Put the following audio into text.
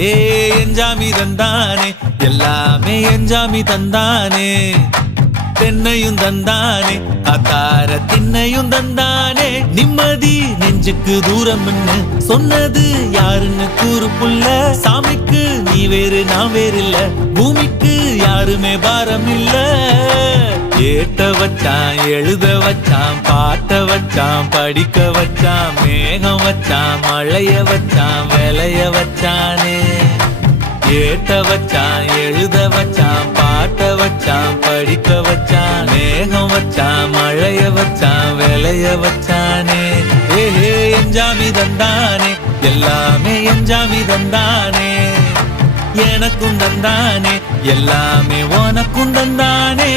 எஞ்சாமி தந்தானே எல்லாமே எஞ்சாமி தந்தானே தென்னையும் தந்தானே அத்தார திண்ணையும் தந்தானே நிம்மதி நெஞ்சுக்கு தூரம் சொன்னது யாருன்னு கூறு புள்ள சாமிக்கு நீ வேறு நான் வேறு இல்ல பூமிக்கு யாருமே பாரம் இல்ல ஏத்த வச்சான் எழுத வச்சான் பாட்ட வச்சான் படிக்க வச்சான் மேகம் வச்சான் மழைய வச்சான் விளைய வச்சானே ஏத்த வச்சான் எழுத வச்சான் பாட்ட வச்சான் படிக்க வச்சான் மேகம் வச்சான் மழைய வச்சான் விளைய வச்சானே ஏஹே எஞ்சாமி தந்தானே எல்லாமே எஞ்சாமி தந்தானே எனக்கும் தந்தானே எல்லாமே உனக்கும் தந்தானே